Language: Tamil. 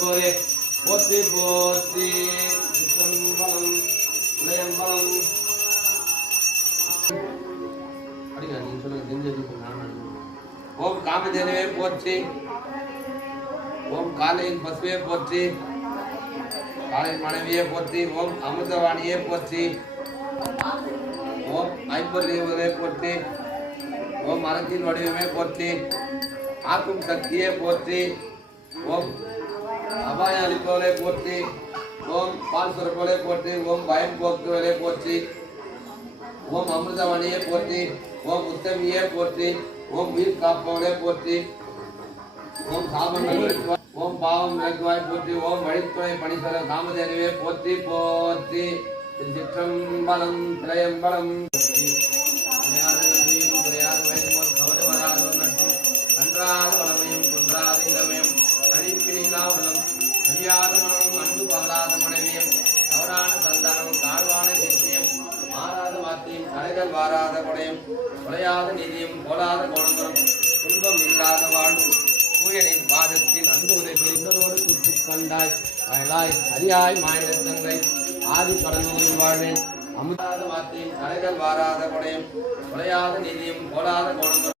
போலே போற்றி போற்றி சிற்றம்பலம் உலயம்பலம் அடிங்க நீங்க சொல்லுங்க தெரிஞ்சது ஓம் காமதேனுவே போற்றி ஓம் காலையின் பசுவே போற்றி காலையின் மனைவியே போற்றி ஓம் அமிர்தவாணியே போற்றி ஓம் ஐம்பொருளே போற்றி ஓம் மரத்தின் வடிவமே போற்றி ஆக்கும் சக்தியே போற்றி ஓம் அபாய அளிப்பவளே போற்றி ஓம் பால் சுரப்பவளே போற்றி ஓம் பயம் போக்குவளே போற்றி ஓம் அமிர்தவாணியே போற்றி ஓம் உத்தமியே போற்றி ஓம் உயிர் காப்பவளே போற்றி ஓம் சாபங்கள் ஓம் பாவம் விளக்குவாய் போற்றி ஓம் வழித்துறை பணிசர காமதேனுவே போற்றி போற்றி சிற்றம்பலம் திரையம்பலம் கன்றாத வளமையும் குன்றாத இளமையும் கழிப்பிலா உலகம் அறியாத மனமும் அன்பு பகலாத மனைவியும் தவறான சந்தானமும் தாழ்வான சித்தியம் மாறாத வார்த்தையும் கலைகள் வாராத கொடையும் கொலையாத நிதியும் போலாத கோணங்களும் துன்பம் இல்லாத வாழ்வும் சூரியனின் பாதத்தில் அன்பு உதவி உடலோடு குத்து கண்டாய் அயலாய் அரியாய் மாநிலத்தங்கை ஆதி கடலூரில் வாழ்வேன் அமுதாத வார்த்தையும் கலைகள் வாராத கொடையும் கொலையாத நிதியும் போலாத கோணங்களும்